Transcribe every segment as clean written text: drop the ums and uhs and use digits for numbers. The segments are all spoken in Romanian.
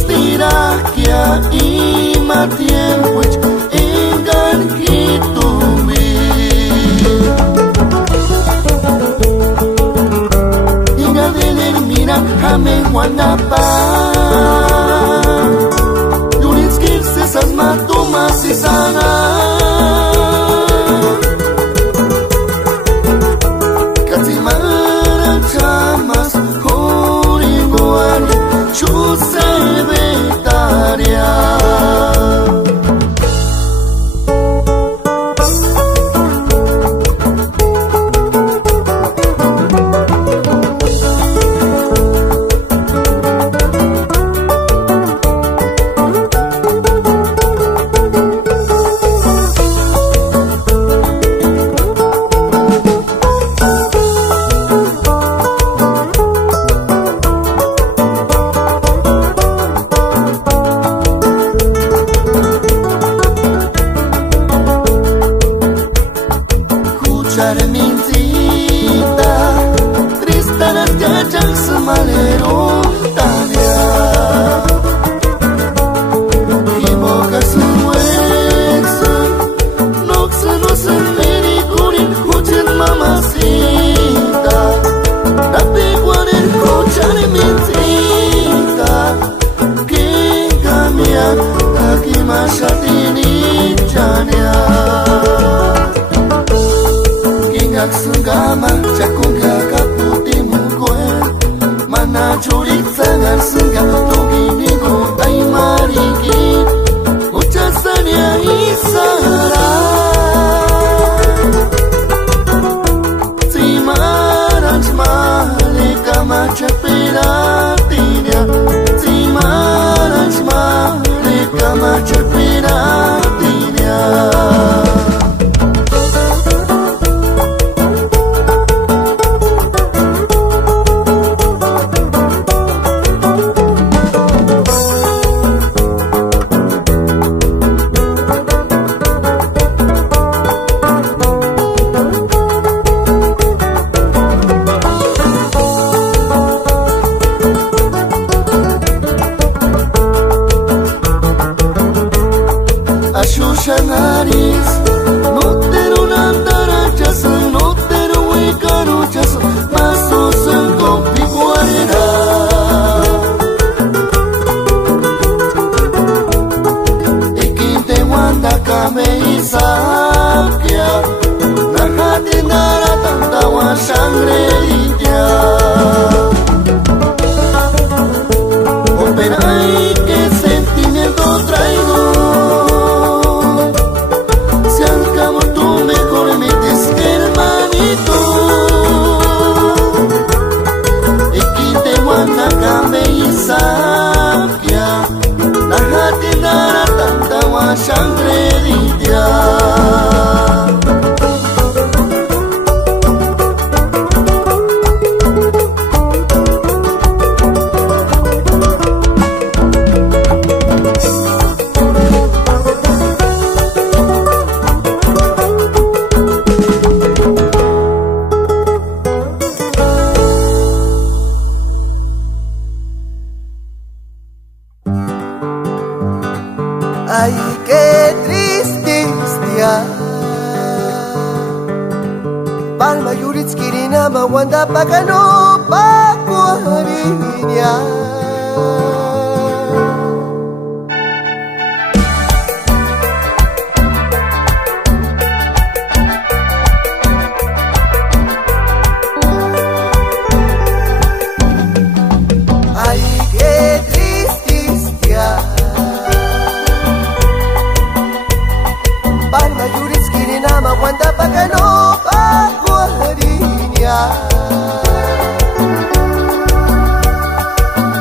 stirakia ima tiempo engan hitumi inga delen mira hame wanapa yunitskir sesas matuma sisana chamas horingoani chuse betaria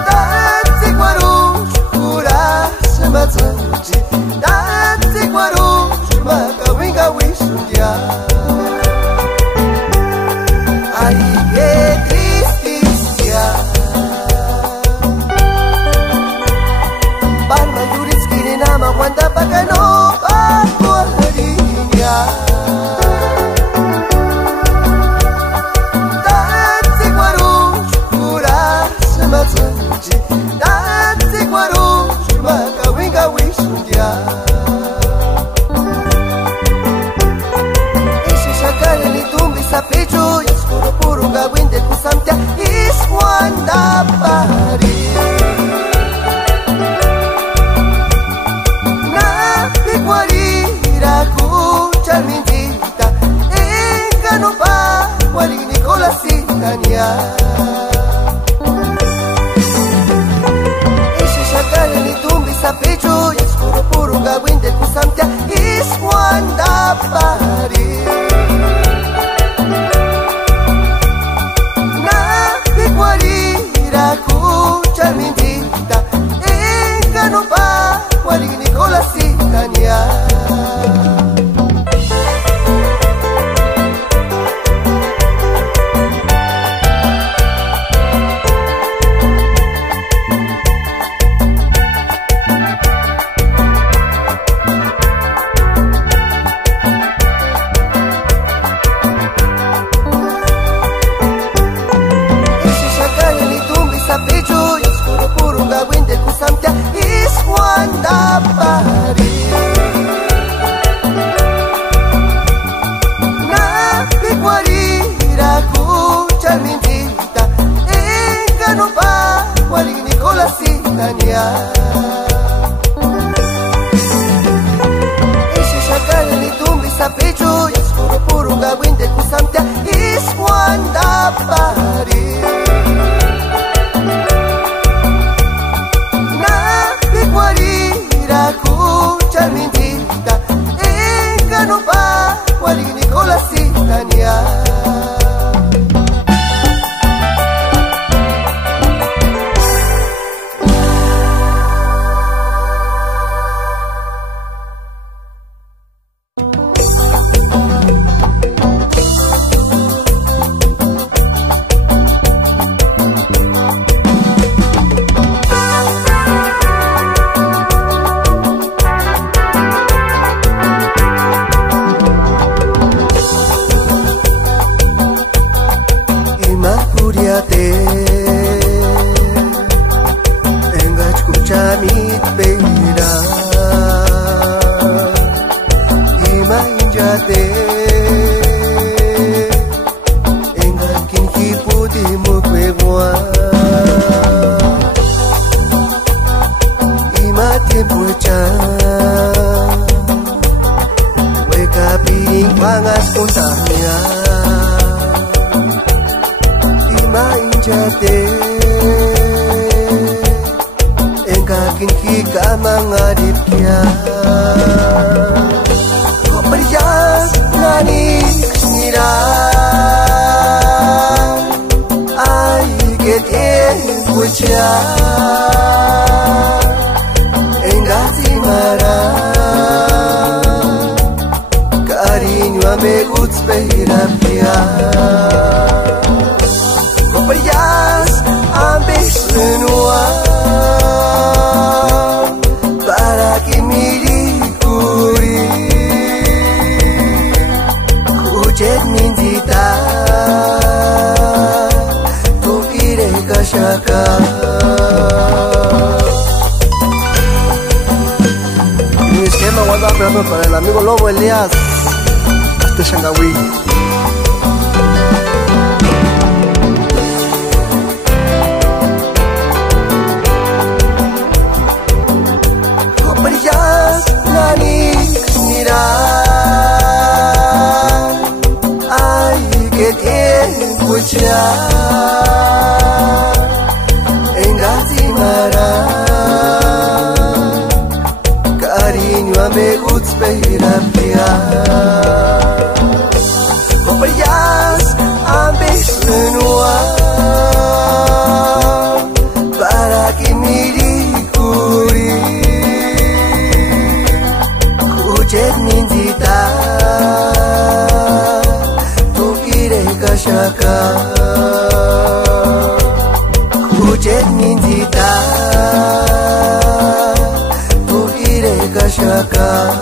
Dancing tania Ese shakal ni tumbi sa pecho Yaskuru puru gawinde kusamtia Iswanda pari Na bigwarira kuchar mintita Engano pa wali Nicola Sitania Para el amigo Lobo Elías de Shangawi. Coprillas nani mira ay que tiempo ya engatimara me gusta terapia Coprillas ambicionua para que miri curi Kujet minjita tu kire kashaka Kujet minjita Shaka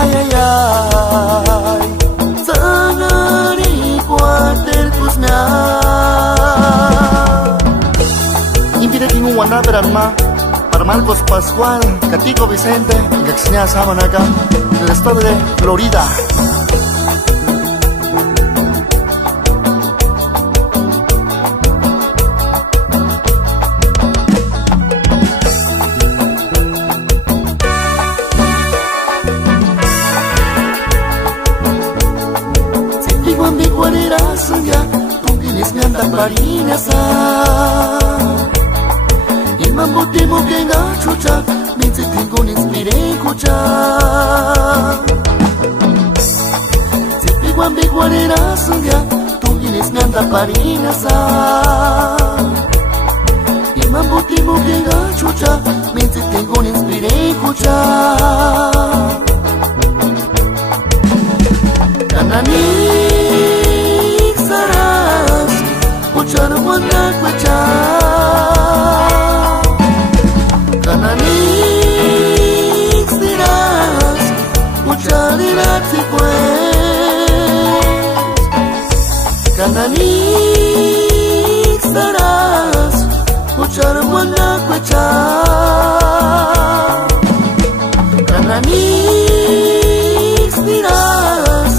Ay, ay, ay. ay Zangari cuater kusmea Impide kingu wana beranma para Marcos Pascual, Catico Vicente, Gaxña Samanaca, del estado de Florida. Parinasa Imam butimo que engachucha Mince tengo inspire escucha Siempre guambe guarera sanga Tú vienes me anda parinasa Imam butimo que engachucha Mince tengo inspire escucha Kanani Puchar wanda kwacha Kananix dirás Puchar irati pues Kananix darás Puchar wanda kwacha Kananix dirás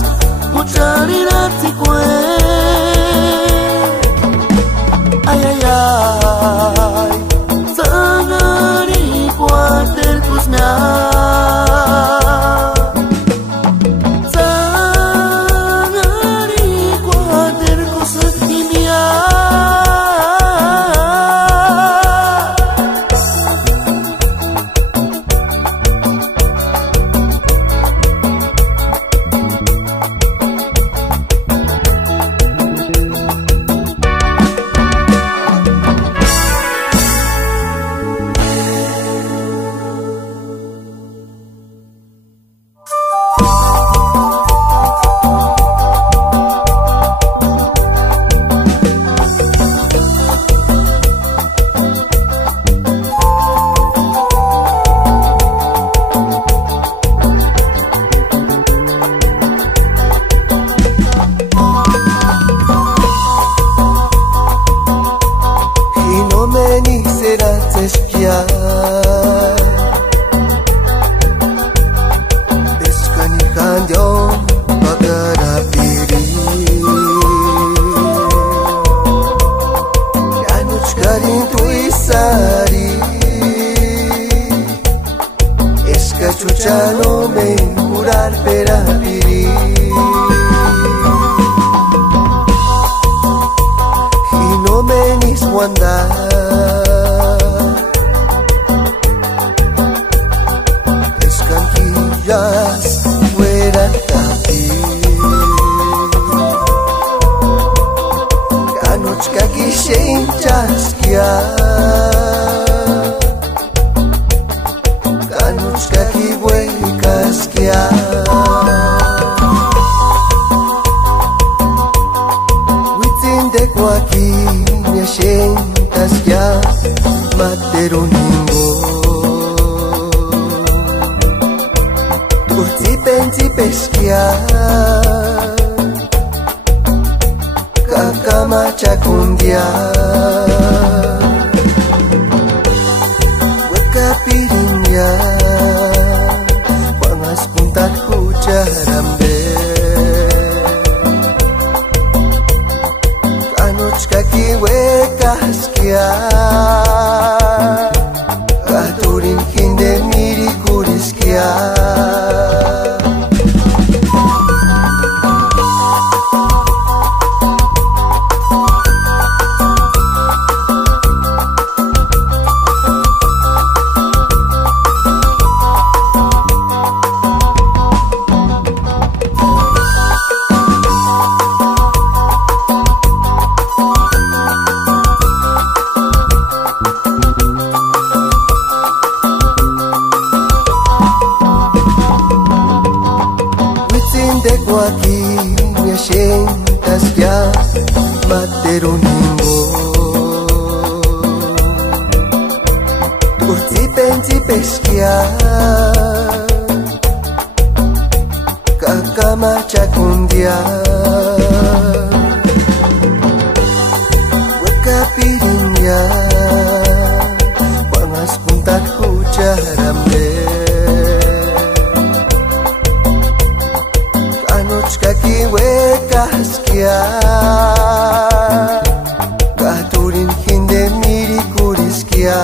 Puchar irati pues ay, ay, ay, Zangari cuater kusmea Zangari cuater kusmea cama chakundia Weka pirinnya Wangas puntak hujaramde Kanuch kaki weka skia Kahturin hinde miri kuriskia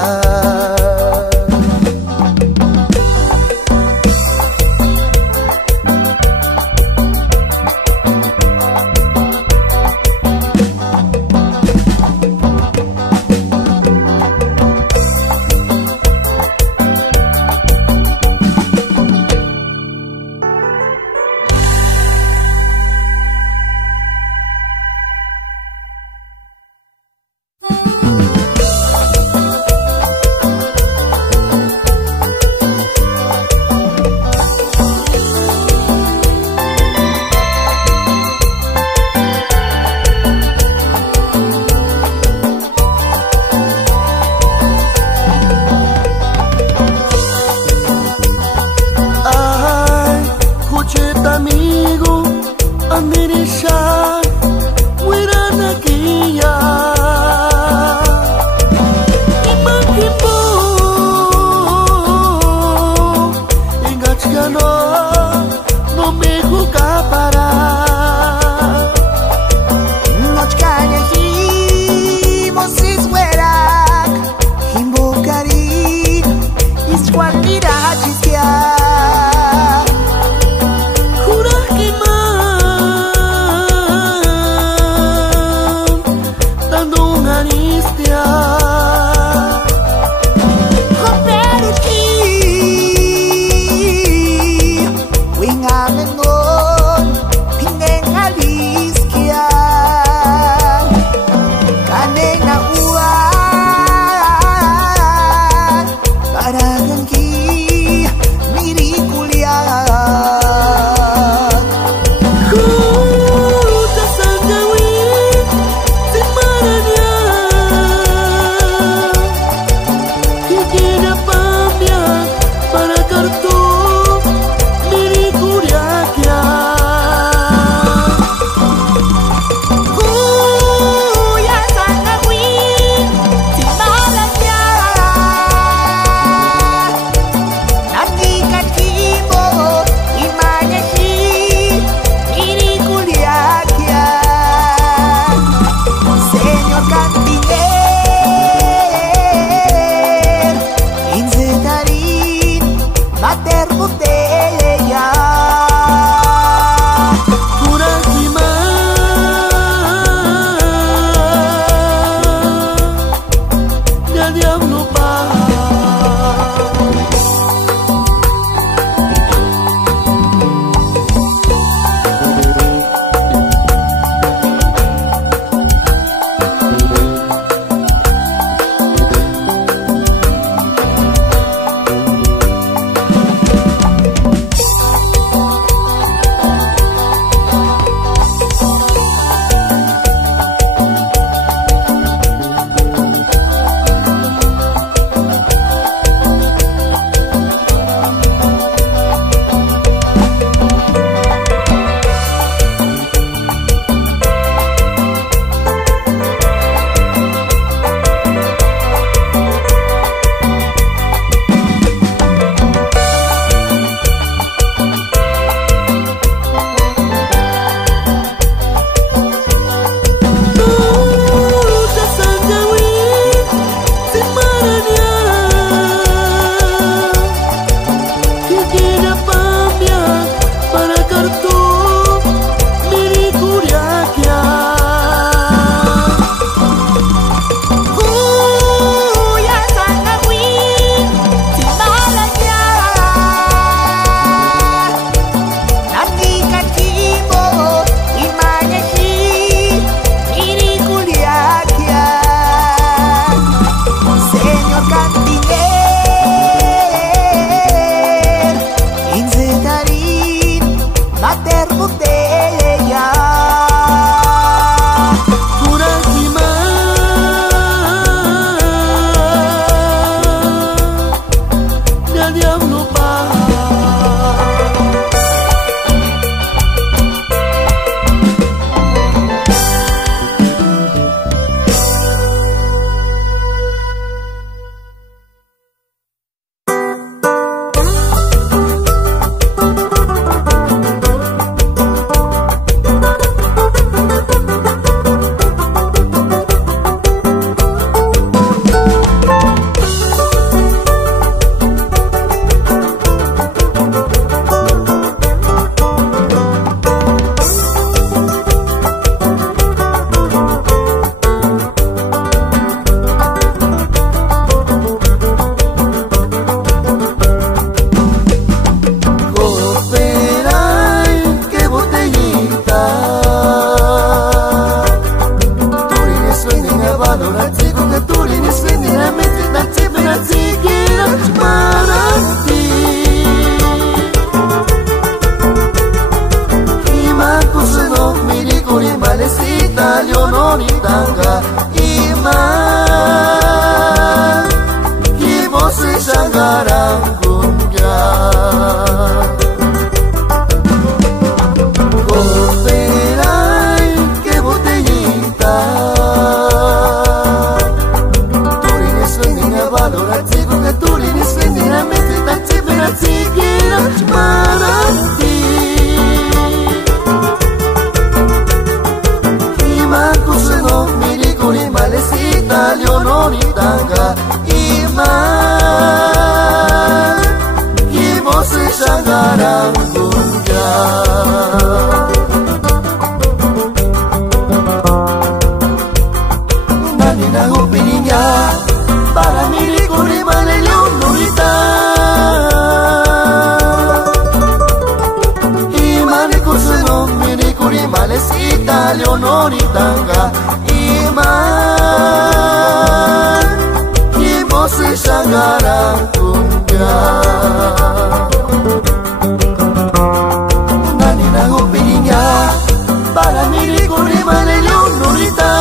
ya. Nani na upininya para miri kurima lelyon norita. Imane kusuno miri kurima lesita leonoritanga. Iman Imose shangara kumbya. Nani na upininya para miri kurima lelyon norita.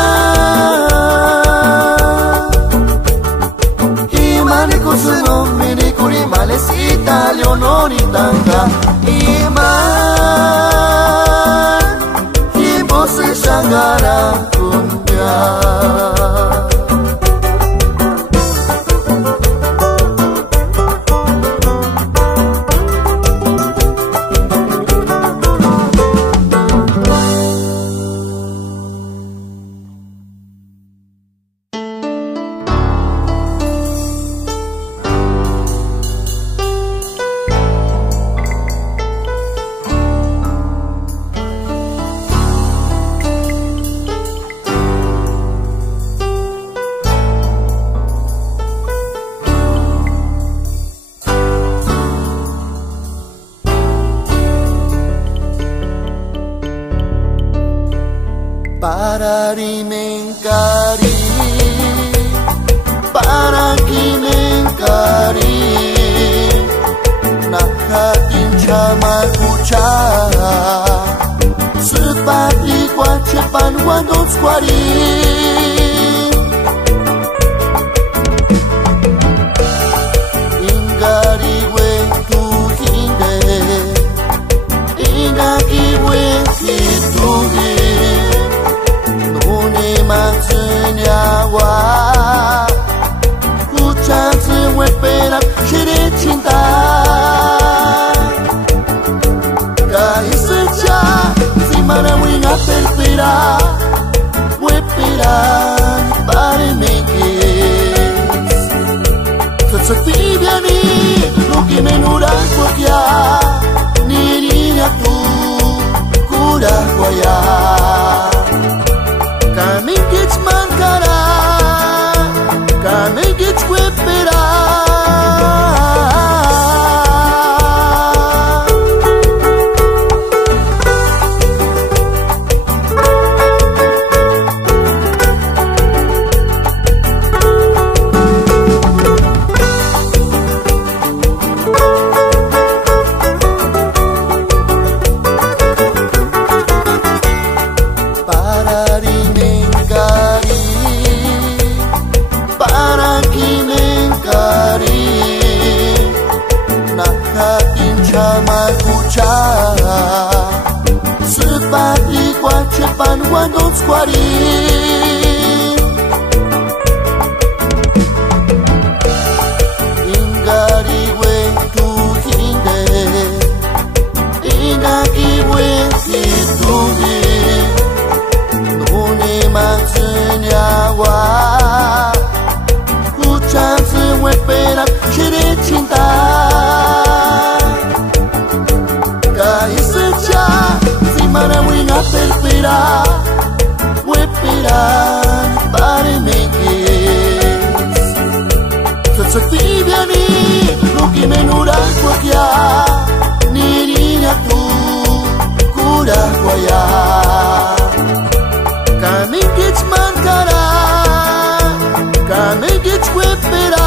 Imane kusuno miri kurima lesita leonoritanga. Iman Imose shangara kumbya. Para alimentari, para kimenkari, nakatin chama kucha, sepati kwacepan wandot squari. Ingari wentu hinde, ingaki wenki tuhi. Matsenyawa Kuchansi wepera shiri cinta. Kaiseja Simana winga perpera Wepera Pare mekis Tetsepibiani Nuki menura kwakya Nirinya tu Kura kwaya. Kami gits mankara, kami gits wepera. Sepati kwacepan wandot squari. Ingari wentu hinde, ingaki wenki tuhi. Nune matsenyawa Kuchansi wepera shiri cinta. Kaiseja Simana winga perpera Wepera Pare mekis Tetsepibiani Nuki menura kwakya Nirinya tu Kura kwaya. Kami gits mankara, kami gits wepera.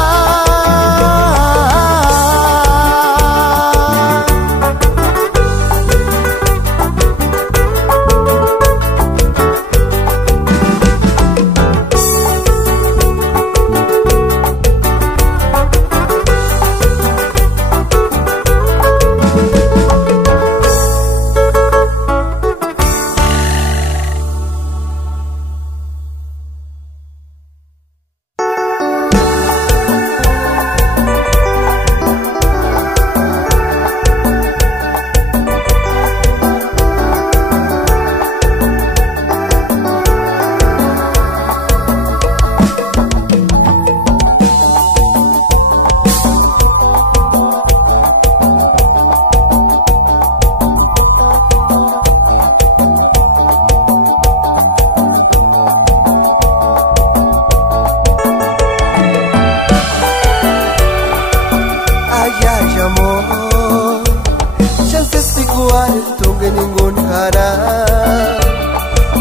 hará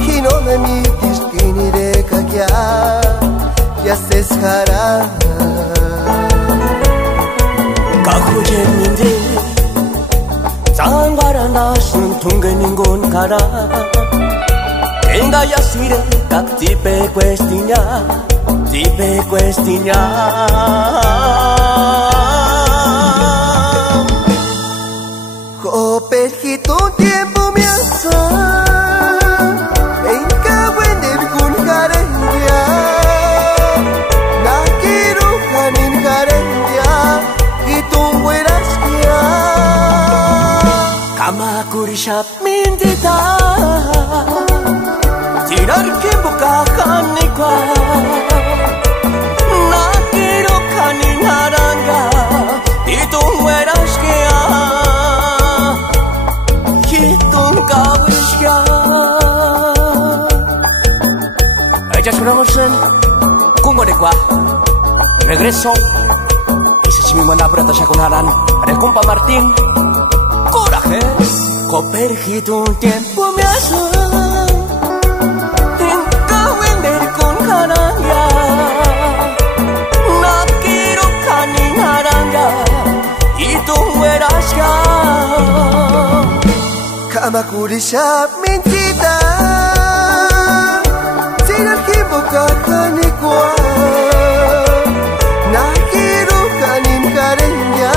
y no me mitis que ni de ya se esjará kahujen minde Sangbaranda suntunga ningun kara Enga yasire kak tipe cuestiña Copejito un tiempo me asa Enga wende kun karendia Na quiero kanin karendia Y tú mueras ya Kama kurishap mindita Tirar que boca canicua Na quiero canin naranja Y tú mueras Ella Shuramosen, Kungo de Kwa, regreso. Ese si mi manda brata ya con Alan, para el compa Martín. Coraje, coperjito un tiempo me hace. Tinta vender con caranga. No quiero cani naranja, y tú mueras ya. Kamakurisha mentita Tirar que boca canicua Na quiero canin carenya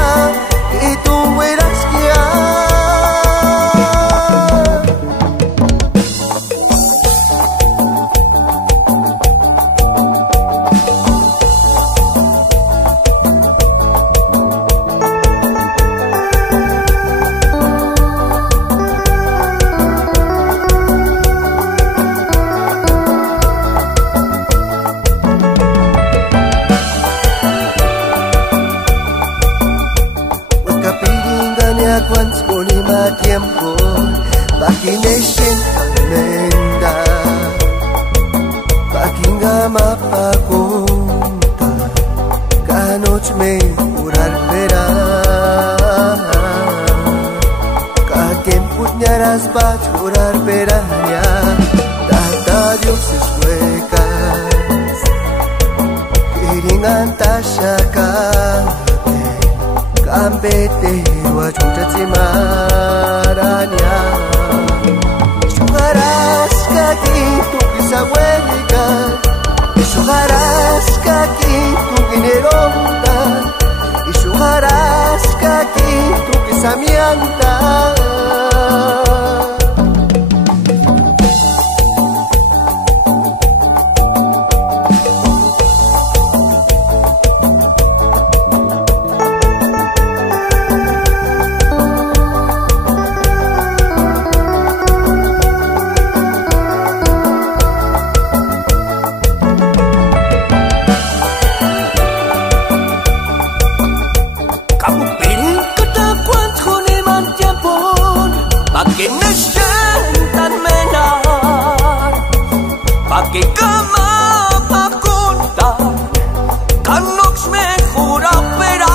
Y tú mueras ya Cuánto con más tiempo Vacination calenda Vakingama pa conta Canoch me curar pera Ka tiempo ñaras pa curar peraña Tata dioses huecas Kiringan tashaka Ambete wajuta timaranya Sugaras kaki tu kisa huelga Sugaras kaki tu gineronda Sugaras kaki tu kisa mianta Que me sientan menar Pa' que cama pa' contar Canox me jura peran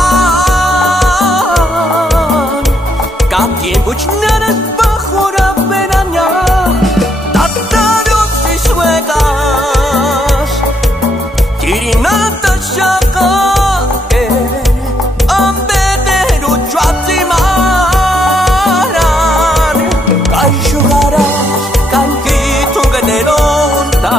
Ka tiempo chnaras pa' jura peraña Tataros y suegas Kirinata shaka Ambedero chuatima Sugaras, canquito ganeronta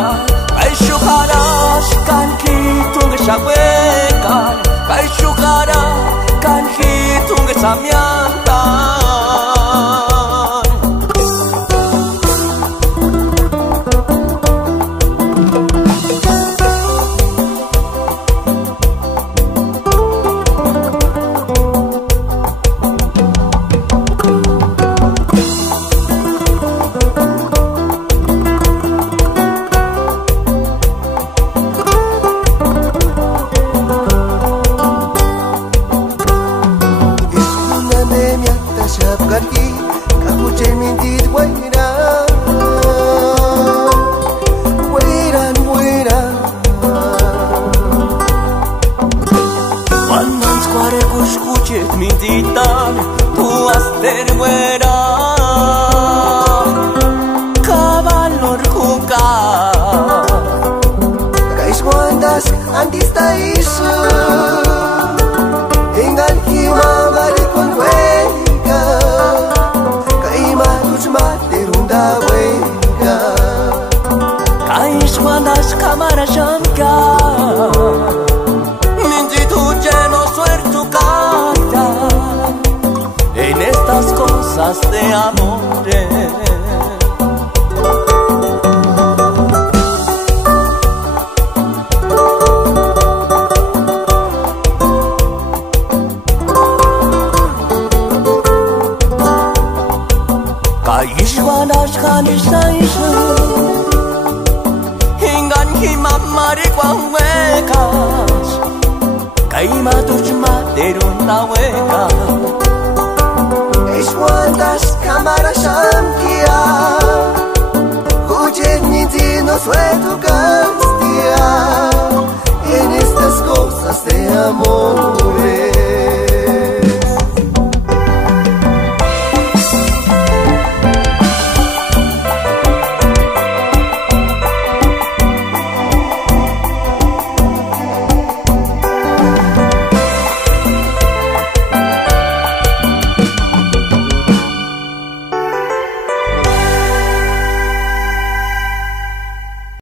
hueca. Caís cuando las cámaras llancan, Minji tu lleno suerte cara en estas cosas de amores. Hinggan himamari cuan huecas, caima tus maderos na hueca. Es cuantas cámaras amkia, oye ni no suelto castilla en estas cosas de amor.